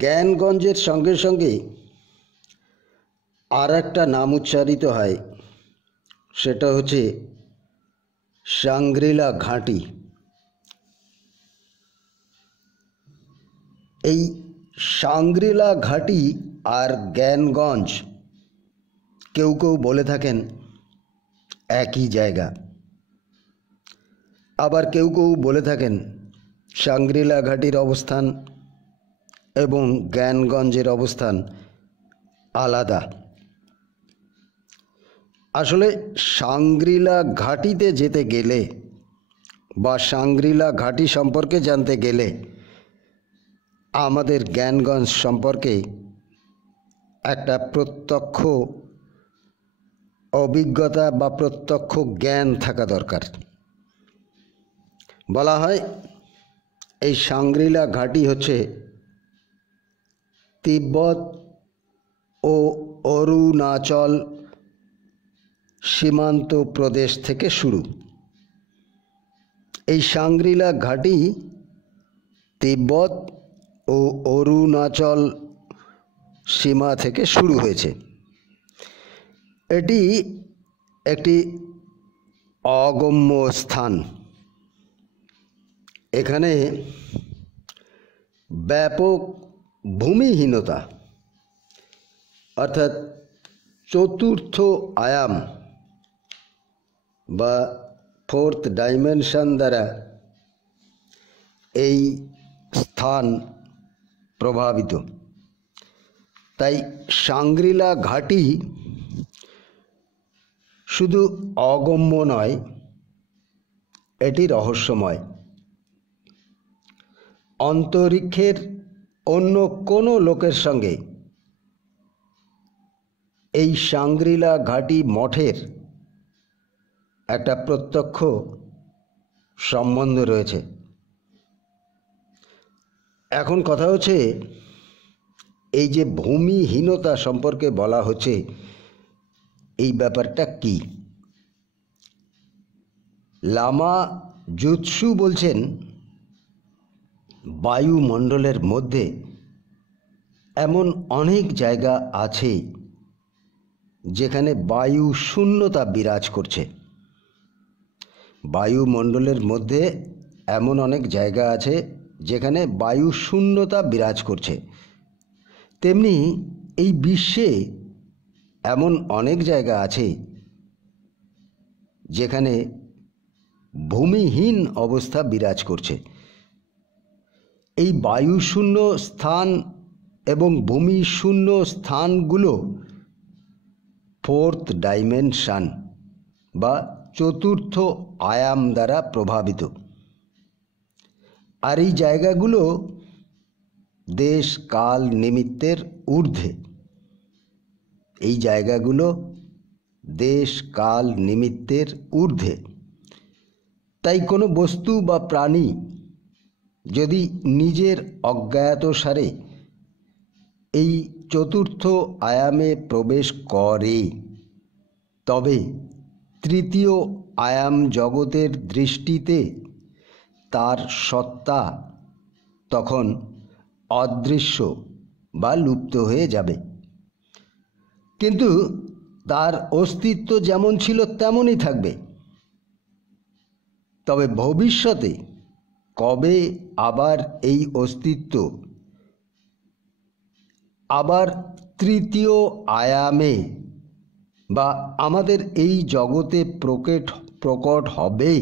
জ্ঞানগঞ্জের সঙ্গে সঙ্গে আর একটা নাম উচ্চারিত হয়, সেটা হচ্ছে সাংগ্রিলা ঘাঁটি। এই সাংগ্রিলা ঘাঁটি আর জ্ঞানগঞ্জ কেউ কেউ বলে থাকেন একই জায়গা, আবার কেউ কেউ বলে থাকেন সাংগ্রিলা ঘাঁটির অবস্থান এবং জ্ঞানগঞ্জের অবস্থান আলাদা। আসলে সাংগ্রিলা ঘাঁটিতে যেতে গেলে বা সাংগ্রিলা ঘাঁটি সম্পর্কে জানতে গেলে আমাদের জ্ঞানগঞ্জ সম্পর্কে একটা প্রত্যক্ষ অভিজ্ঞতা বা প্রত্যক্ষ জ্ঞান থাকা দরকার। বলা হয় এই সাংগ্রিলা ঘাঁটি হচ্ছে তিব্বত ও অরুণাচল সীমান্ত প্রদেশ থেকে শুরু। এই সাংগ্রিলা ঘাঁটি তিব্বত ও অরুণাচল সীমা থেকে শুরু হয়েছে। এটি একটি অগম্য স্থান। এখানে ব্যাপক ভূমিহীনতা অর্থাৎ চতুর্থ আয়াম বা ফোর্থ ডাইমেনশন দ্বারা এই স্থান প্রভাবিত। তাই সাংগ্রিলা ঘাঁটি শুধু অগম্য নয়, এটি রহস্যময়। অন্তরিক্ষের অন্য কোনো লোকের সঙ্গে এই সাংগ্রিলা ঘাঁটি মঠের একটা প্রত্যক্ষ সম্বন্ধ রয়েছে। এখন কথা হচ্ছে এই যে ভূমিহীনতা সম্পর্কে বলা হচ্ছে, এই ব্যাপারটা কি? লামা জুৎসু বলছেন বায়ুমণ্ডলের মধ্যে এমন অনেক জায়গা আছে যেখানে বায়ু শূন্যতা বিরাজ করছে। বায়ুমণ্ডলের মধ্যে এমন অনেক জায়গা আছে যেখানে বায়ু শূন্যতা বিরাজ করছে। তেমনি এই বিশ্বে এমন অনেক জায়গা আছে যেখানে ভূমিহীন অবস্থা বিরাজ করছে। এই বায়ুশূন্য স্থান এবং ভূমিশূন্য স্থানগুলো ফোর্থ ডাইমেনশন বা চতুর্থ আয়াম দ্বারা প্রভাবিত। আর এই জায়গাগুলো দেশ কাল নিমিত্তের ঊর্ধ্বে। এই জায়গাগুলো দেশ কাল নিমিত্তের ঊর্ধ্বে। তাই কোনো বস্তু বা প্রাণী যদি নিজের অজ্ঞাতসারে এই চতুর্থ আয়ামে প্রবেশ করে, তবে তৃতীয় আয়াম জগতের দৃষ্টিতে তার সত্তা তখন অদৃশ্য বা লুপ্ত হয়ে যাবে। কিন্তু তার অস্তিত্ব যেমন ছিল তেমনই থাকবে। তবে ভবিষ্যতে কবে আবার এই অস্তিত্ব আবার তৃতীয় আয়ামে বা আমাদের এই জগতে প্রকট হবে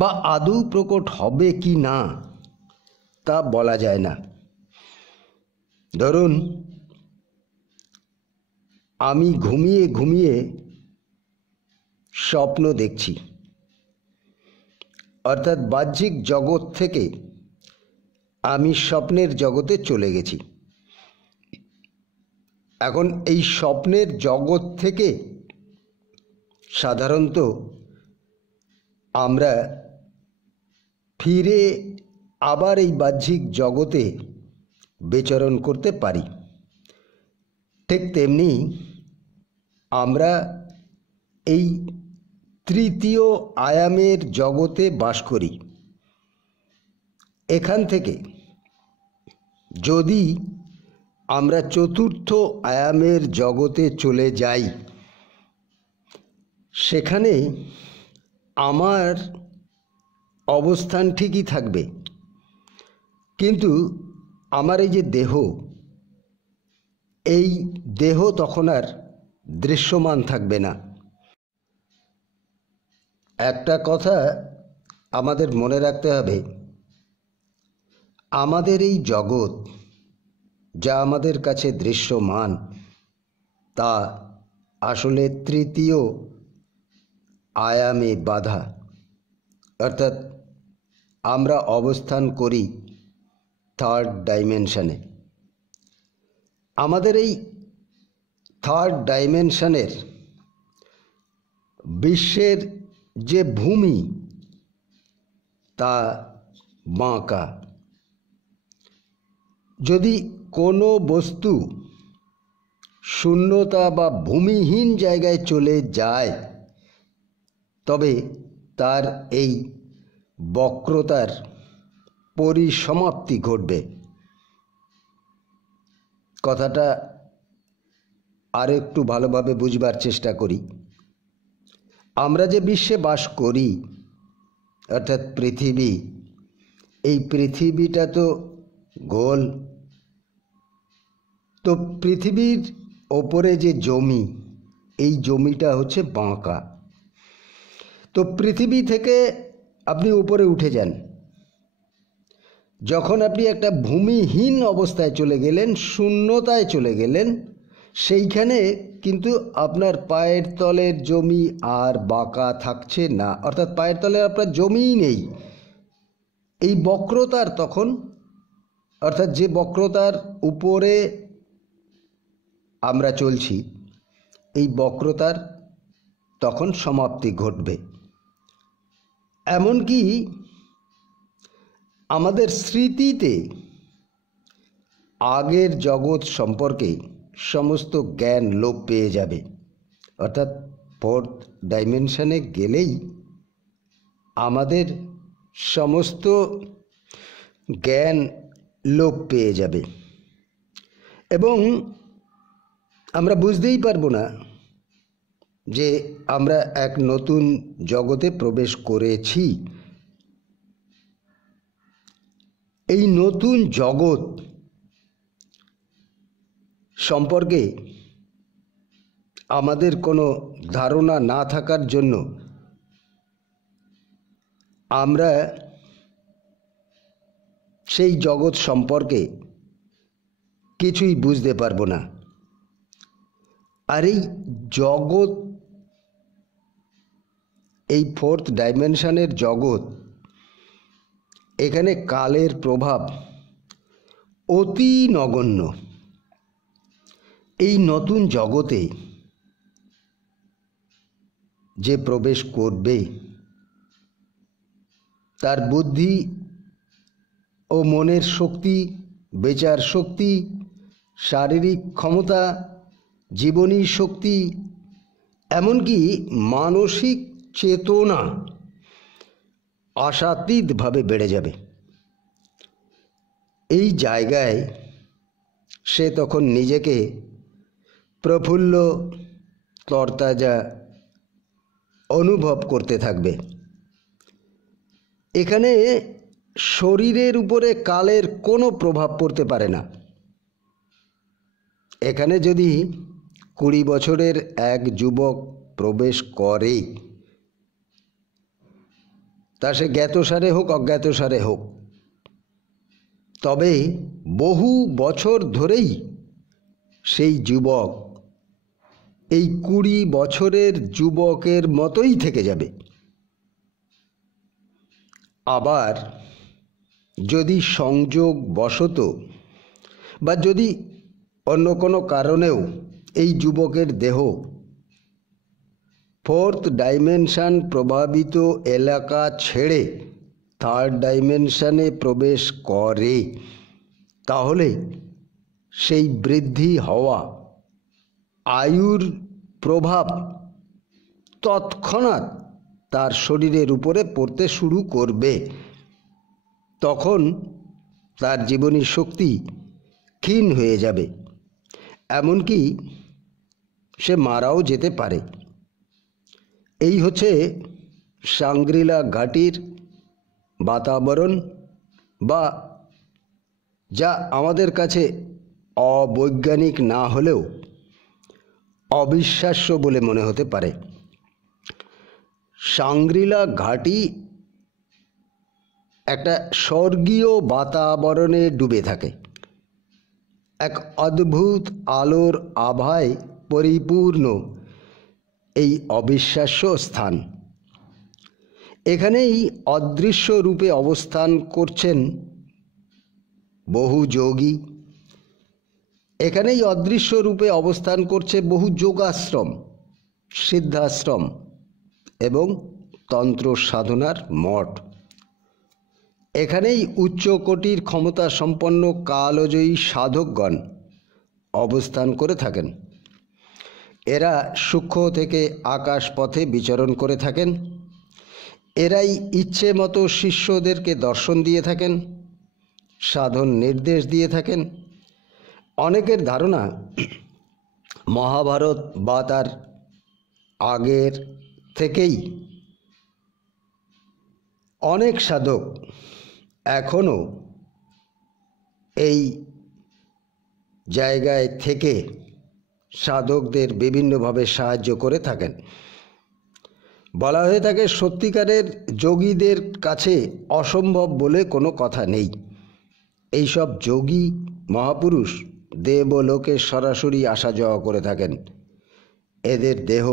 বা আদৌ প্রকট হবে কি না তা বলা যায় না। ধরুন, আমি ঘুমিয়ে ঘুমিয়ে স্বপ্ন দেখছি, অর্থাৎ বাহ্যিক জগৎ থেকে আমি স্বপ্নের জগতে চলে গেছি। এখন এই স্বপ্নের জগৎ থেকে সাধারণত আমরা ফিরে আবার এই বাহ্যিক জগতে বিচরণ করতে পারি। ঠিক তেমনি আমরা এই তৃতীয় আয়ামের জগতে বাস করি। এখান থেকে যদি আমরা চতুর্থ আয়ামের জগতে চলে যাই, সেখানে আমার অবস্থান ঠিকই থাকবে, কিন্তু আমার এই যে দেহ, এই দেহ তখন আর দৃশ্যমান থাকবে না। একটা কথা আমাদের মনে রাখতে হবে, আমাদের এই জগৎ যা আমাদের কাছে দৃশ্যমান, তা আসলে তৃতীয় আয়ামে বাঁধা, অর্থাৎ আমরা অবস্থান করি থার্ড ডাইমেনশনে। আমাদের এই থার্ড ডাইমেনশনের বিশ্বের যে ভূমি, তা বাঁকা। যদি কোনো বস্তু শূন্যতা বা ভূমিহীন জায়গায় চলে যায়, তবে তার এই বক্রতার পরিসমাপ্তি ঘটবে। কথাটা আরও একটু ভালোভাবে বুঝবার চেষ্টা করি। আমরা যে বিশ্বে বাস করি, অর্থাৎ পৃথিবী, এই পৃথিবীটা তো গোল। তো পৃথিবীর ওপরে যে জমি, এই জমিটা হচ্ছে বাঁকা। তো পৃথিবী থেকে আপনি উপরে উঠে যান, যখন আপনি একটা ভূমিহীন অবস্থায় চলে গেলেন, শূন্যতায় চলে গেলেন, সেইখানে কিন্তু আপনার পায়ের তলের জমি আর বাঁকা থাকছে না, অর্থাৎ পায়ের তলে আপনার জমিই নেই। এই বক্রতার তখন, অর্থাৎ যে বক্রতার উপরে আমরা চলছি, এই বক্রতার তখন সমাপ্তি ঘটবে। এমনকি আমাদের স্মৃতিতে আগের জগৎ সম্পর্কে সমস্ত জ্ঞান লোপ পেয়ে যাবে, অর্থাৎ ফোর্থ ডাইমেনশনে গেলেই আমাদের সমস্ত জ্ঞান লোপ পেয়ে যাবে এবং আমরা বুঝতেই পারবো না যে আমরা এক নতুন জগতে প্রবেশ করেছি। এই নতুন জগৎ সম্পর্কে আমাদের কোনো ধারণা না থাকার জন্য আমরা সেই জগৎ সম্পর্কে কিছুই বুঝতে পারবো না। আর এই জগৎ, এই ফোর্থ ডাইমেনশনের জগৎ, এখানে কালের প্রভাব অতি নগণ্য। এই নতুন জগতে যে প্রবেশ করবে, তার বুদ্ধি ও মনের শক্তি, বিচার শক্তি, শারীরিক ক্ষমতা, জীবনী শক্তি, এমনকি মানসিক চেতনা আশাতীতভাবে বেড়ে যাবে। এই জায়গায় সে তখন নিজেকে প্রফুল্ল, তরতাজা অনুভব করতে থাকবে। এখানে শরীরের উপরে কালের কোনো প্রভাব পড়তে পারে না। এখানে যদি 20 বছরের এক যুবক প্রবেশ করে, তা সে জ্ঞাতসারে হোক অজ্ঞাতসারে হোক, তবে বহু বছর ধরেই সেই যুবক এই 20 বছরের যুবকের মতোই থেকে যাবে। আবার যদি সংযোগ বশত বা যদি অন্য কোনো কারণেও এই যুবকের দেহ ফোর্থ ডাইমেনশন প্রভাবিত এলাকা ছেড়ে থার্ড ডাইমেনশনে প্রবেশ করে, তাহলে সেই বৃদ্ধি হওয়া আয়ুর প্রভাব তৎক্ষণাৎ তার শরীরের উপরে পড়তে শুরু করবে। তখন তার জীবনী শক্তি ক্ষীণ হয়ে যাবে, এমনকি সে মারাও যেতে পারে। এই হচ্ছে সাংগ্রিলা ঘাটির বাতাবরণ, বা যা আমাদের কাছে অবৈজ্ঞানিক না হলেও অবিশ্বাস্য বলে মনে হতে পারে। সাংগ্রিলা ঘাটি একটা স্বর্গীয় বাতাবরণে ডুবে থাকে, এক অদ্ভুত আলোর আভায় পরিপূর্ণ এই অবিশ্বাস্য স্থান। এখানেই অদৃশ্য রূপে অবস্থান করছেন বহু যোগী, এখানেই অদৃশ্য রূপে অবস্থান করছে বহু যোগাশ্রম, সিদ্ধাশ্রম এবং তন্ত্র সাধনার মঠ। এখানেই উচ্চকোটির ক্ষমতা সম্পন্ন কালজয়ী সাধকগণ অবস্থান করে থাকেন। এরা সূক্ষ্ম থেকে আকাশ পথে বিচরণ করে থাকেন। এরাই ইচ্ছে মতো শিষ্যদেরকে দর্শন দিয়ে থাকেন, সাধন নির্দেশ দিয়ে থাকেন। অনেকের ধারণা মহাভারত বা তার আগের থেকেই অনেক সাধক এখনও এই জায়গায় থেকে সাধকদের বিভিন্নভাবে সাহায্য করে থাকেন। বলা হয়ে থাকে সত্যিকারের যোগীদের কাছে অসম্ভব বলে কোনো কথা নেই। এইসব যোগী মহাপুরুষ দেবলোকে সরাসরি আসা যাওয়া করে থাকেন। এদের দেহ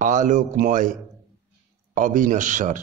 আলোকময়, অবিনশ্বর।